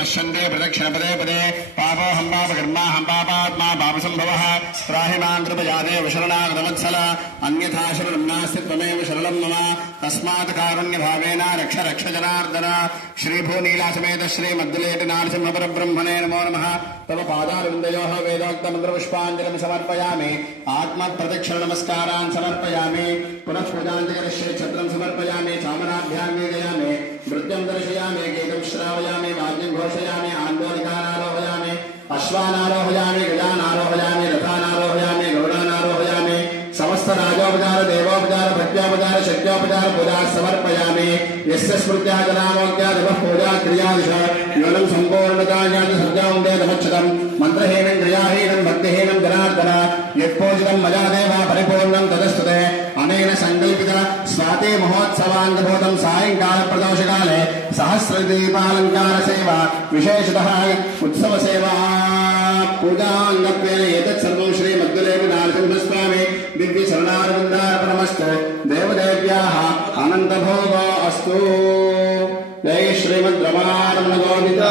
नश्यन्ते प्रदक्षिण पदे पदे पापोऽहं पापकर्माहं पापात्मा पापसम्भवः त्राहिमां कृपयादेव शरणागतवत्सल अन्यथा शरणं नास्ति त्वमेव शरणं मम तस्मात् कारुण्यभावेन रक्ष रक्ष जनार्दन श्रीभूनीलासमेत श्रीमद्दुलेटिनारसिंहपरब्रह्मणे नमो नमः तव पादारविन्दयोः वेदोक्तमन्त्रपुष्पाञ्जलिं समर्पयामि आत्मप्रदक्षिणनमस्कारान् समर्पयामि पुनः पूजाञ्जलिश्री छत्रं समर्पयामि चामराभ्यां वेदयामि नृत्यं दर्शयामि गीतं श्रावयामि वाद्यं घोषयामि आन्दोलिकानारोहयामि अश्वानारोहयामि गजानारोहयामि रथानारोहयामि गौडानारोहयामि समस्त राजोपचार देवोपचार भक्त्योपचार शक्त्योपचार पूजा समर्पयामि यस्य स्मृत्या जनामोक्त्या दिवः पूजा क्रियादिश न्यूनं सम्पूर्णतायाति सज्जां वेदमक्षतं मन्त्रहीनं क्रियाहीनं भक्तिहीनं जनार्दन यत्पूजितं मया देव परिपूर्णं तदस्तुते अनेन संकल्पित स्वाति महोत्सवाङ्गभूतं सायंकाल प्रदोषकाले सहस्रदीपालंकार सेवा विशेषतः उत्सव सेवा पूजांगत्वेन एतत् सर्वं श्री मद्दुलेटि नारसिंहस्वामी दिव्य शरणारविन्दार्पणमस्तु देवदेव्याः अनन्तभोगो अस्तु जय श्रीमद् रमारमण गोविन्द।